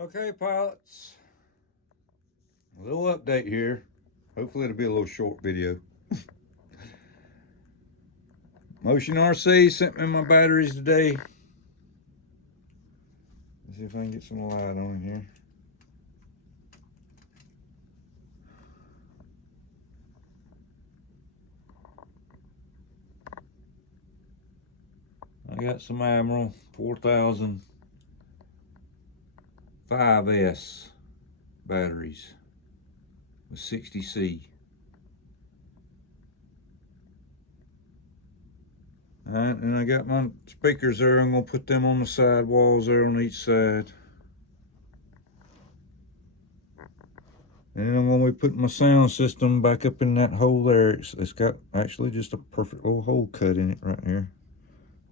Okay, pilots, a little update here. Hopefully it'll be a little short video. Motion RC sent me my batteries today. Let's see if I can get some light on here. I got some Admiral 4000 5S batteries with 60C. Alright, and I got my speakers there. I'm going to put them on the side walls there on each side. And then I'm going to be putting my sound system back up in that hole there. It's got actually just a perfect little hole cut in it right here,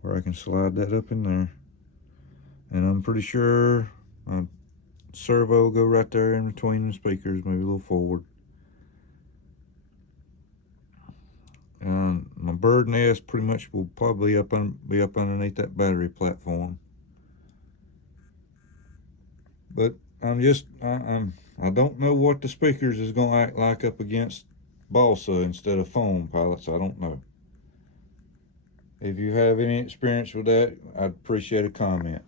where I can slide that up in there. And I'm pretty sure my servo will go right there in between the speakers, maybe a little forward. And my bird nest pretty much will probably be up underneath that battery platform. But I don't know what the speakers is going to act like up against balsa instead of foam, pilots. I don't know. If you have any experience with that, I'd appreciate a comment.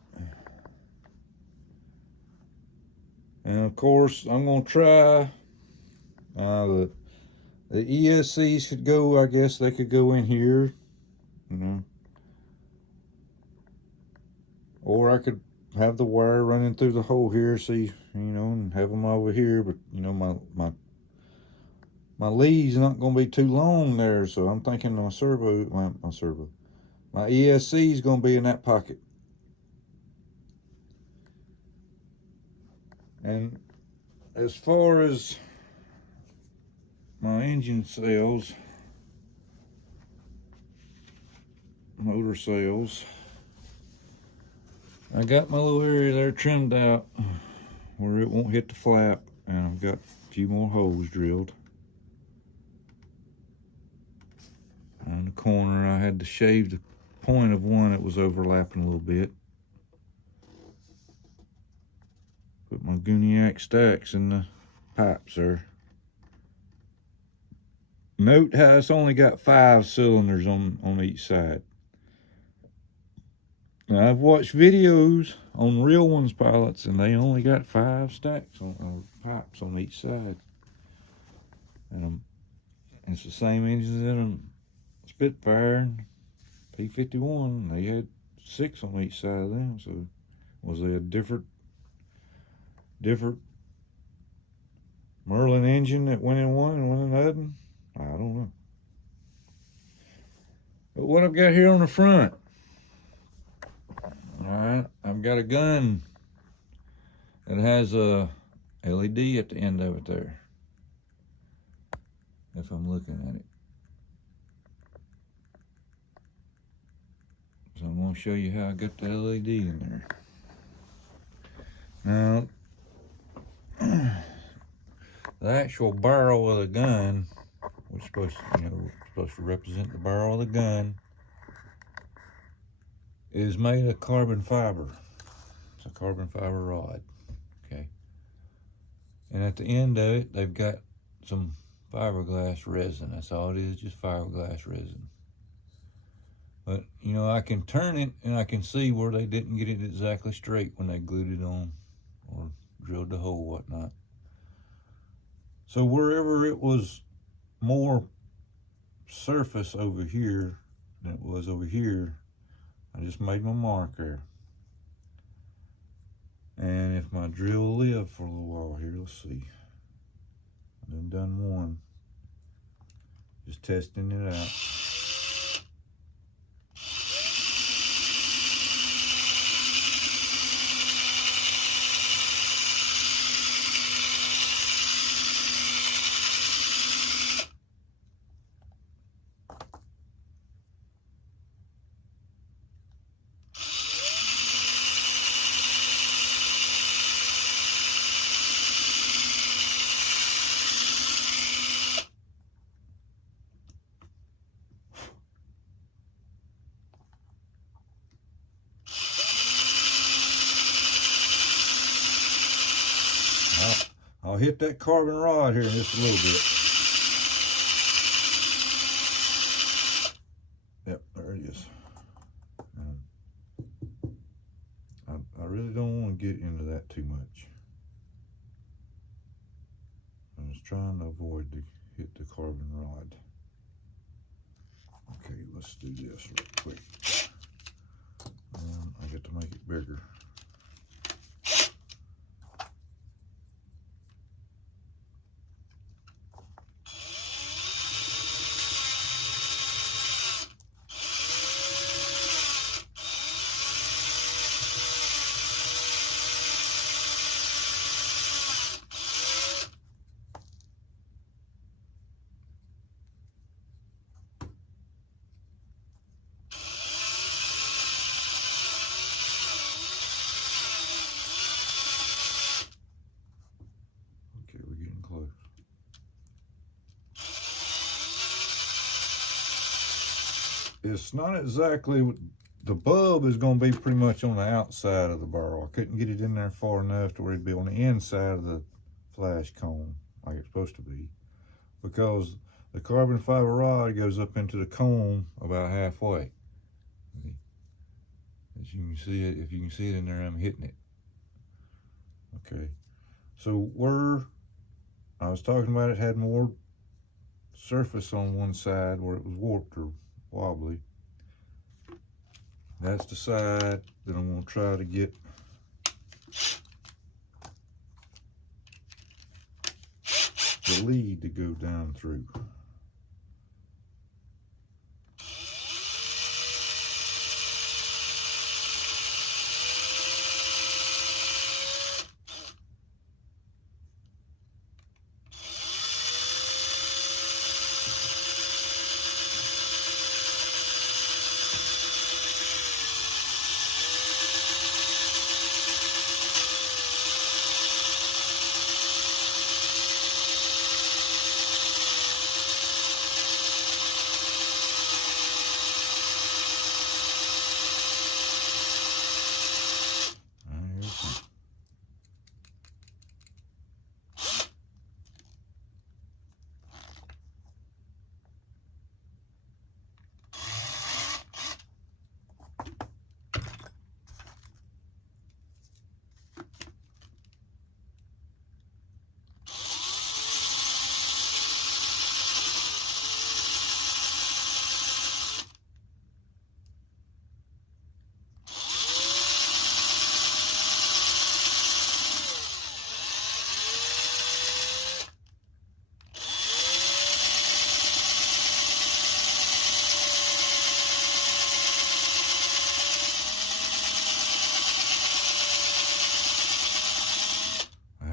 And of course, I'm going to try the ESCs could go, I guess they could go in here, you know. Or I could have the wire running through the hole here, see, you know, and have them over here. But, you know, my lead's not going to be too long there, so I'm thinking my ESC is going to be in that pocket. And as far as my engine sails, motor sails, I got my little area there trimmed out where it won't hit the flap, and I've got a few more holes drilled. On the corner, I had to shave the point of one that was overlapping a little bit. Put my Guniac stacks in the pipes there. Note how it's only got 5 cylinders on each side. Now, I've watched videos on real ones, pilots, and they only got 5 stacks on pipes on each side. And it's the same engines in a Spitfire and P-51. They had 6 on each side of them. So was they a different Merlin engine that went in one and went in the other? I don't know. But what I've got here on the front, alright, I've got a gun that has a LED at the end of it there, if I'm looking at it. So I'm going to show you how I got the LED in there. Now, the actual barrel of the gun, which is supposed to represent the barrel of the gun, is made of carbon fiber. It's a carbon fiber rod, okay? And at the end of it, they've got some fiberglass resin. That's all it is, just fiberglass resin. But, you know, I can turn it and I can see where they didn't get it exactly straight when they glued it on or drilled the hole, whatnot. So wherever it was more surface over here than it was over here, I just made my mark there. And if my drill will live for a little while here, let's see. I've done one. Just testing it out. I'll hit that carbon rod here in just a little bit. Yep, there it is. I really don't want to get into that too much. I was trying to avoid to hit the carbon rod. Okay, let's do this real quick. I got to make it bigger. Okay, we're getting close. It's not exactly, the bulb is going to be pretty much on the outside of the barrel. I couldn't get it in there far enough to where it'd be on the inside of the flash cone like it's supposed to be, because the carbon fiber rod goes up into the cone about halfway. As you can see it, if you can see it in there, I'm hitting it. Okay, so where I was talking about, it had more surface on one side where it was warped or wobbly. That's the side that I'm going to try to get the lead to go down through.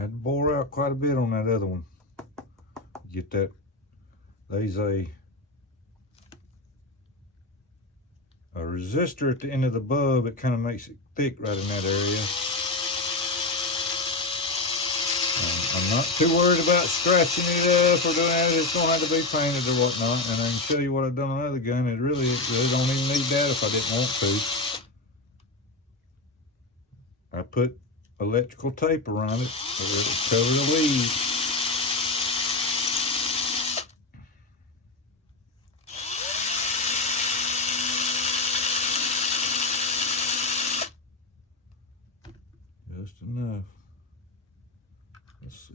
Bore out quite a bit on that other one. Get that. There's a resistor at the end of the bulb. It kind of makes it thick right in that area. I'm not too worried about scratching it up or doing that. It's going to have to be painted or whatnot. And I can show you what I've done on the other gun. It really don't even need that if I didn't want to. I put electrical tape around it so it would cover the lead. Just enough. Let's see.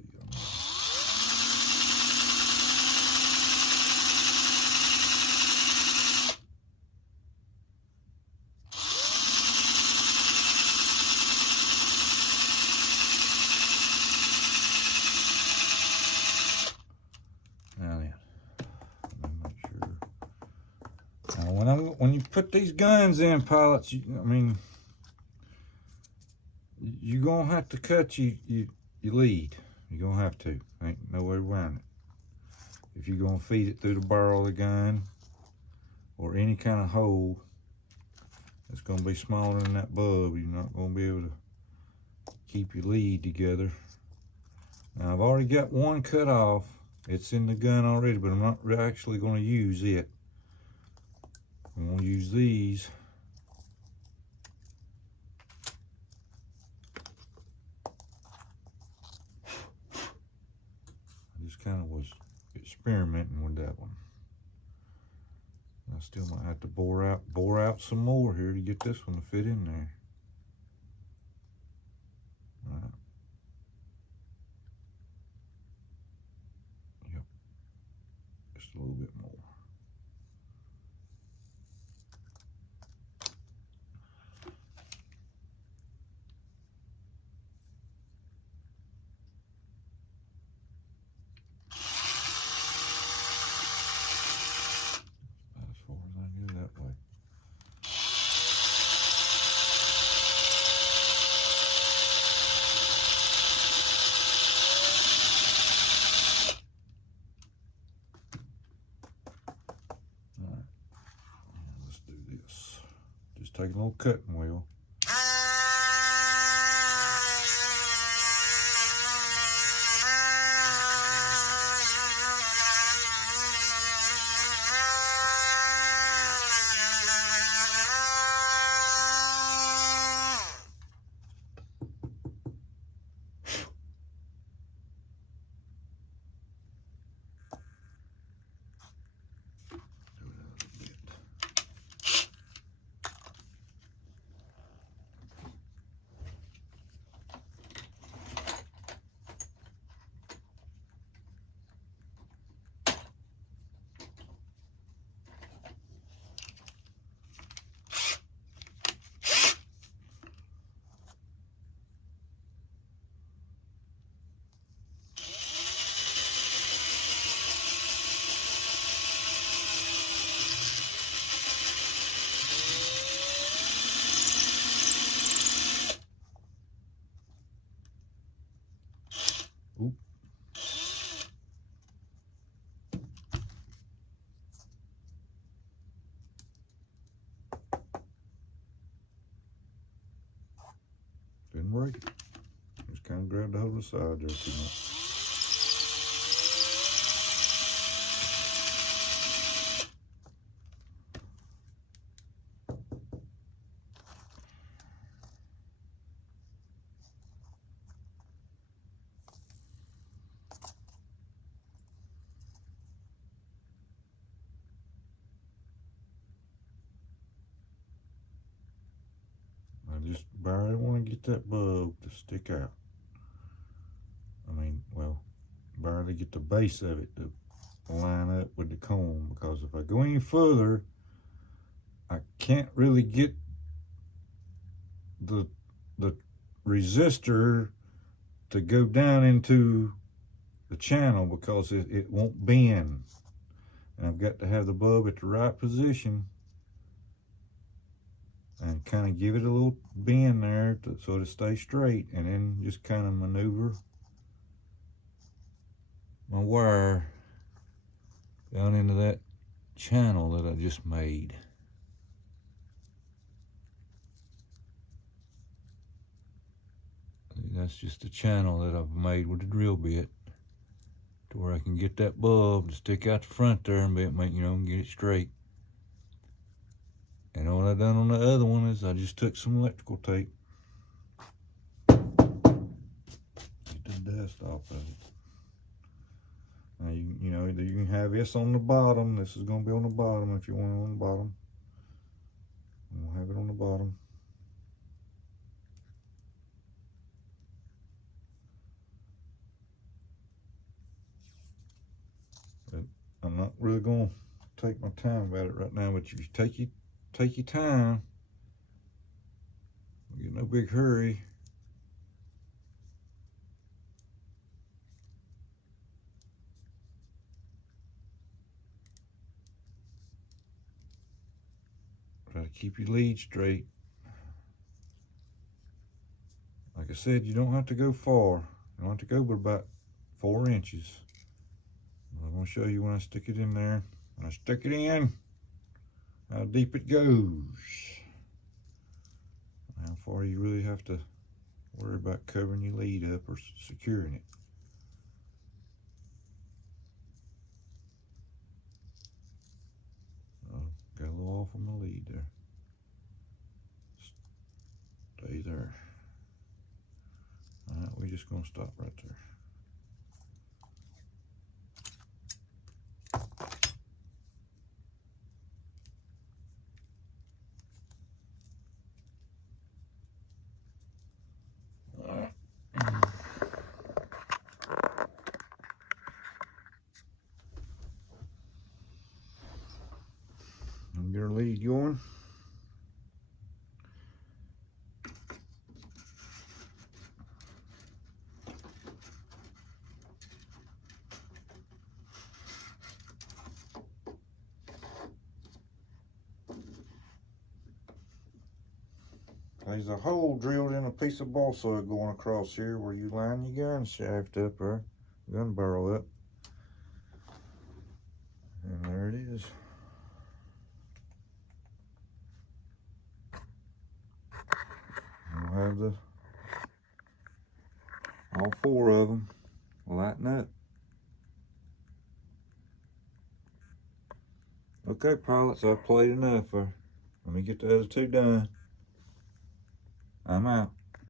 When you put these guns in, pilots, I mean, you're going to have to cut your lead. You're going to have to. Ain't no way around it. If you're going to feed it through the barrel of the gun or any kind of hole that's going to be smaller than that bulb, you're not going to be able to keep your lead together. Now, I've already got one cut off. It's in the gun already, but I'm not actually going to use it. I'm going to use these. experimenting with that one. I still might have to bore out some more here to get this one to fit in there. All right. Yep. Just a little bit more. Take a little cutting wheel. Oop. Didn't break it. Just kind of grabbed the hold of the side there too much. I just barely want to get that bulb to stick out. I mean, well, barely get the base of it to line up with the comb, because if I go any further, I can't really get the resistor to go down into the channel, because it won't bend. And I've got to have the bulb at the right position and kind of give it a little bend there so to stay straight, and then just kind of maneuver my wire down into that channel that I just made. That's just a channel that I've made with a drill bit to where I can get that bulb to stick out the front there and make, you know, get it straight. And all I done on the other one is I just took some electrical tape, get the dust off of it. Now you know, you can have this on the bottom. This is going to be on the bottom if you want it on the bottom. We'll have it on the bottom. But I'm not really going to take my time about it right now. But you take your time. Don't get no big hurry. Try to keep your lead straight. Like I said, you don't have to go far. You don't have to go but about 4 inches. I'm going to show you when I stick it in there. When I stick it in, how deep it goes. How far you really have to worry about covering your lead up or securing it. Got a little off on my lead there. Stay there. Alright, we're just going to stop right there. There's a hole drilled in a piece of balsa going across here where you line your gun shaft up there, gun barrel up. And there it is. We'll have all 4 of them lighten up. Okay, pilots, I've played enough. Let me get the other 2 done. I'm out.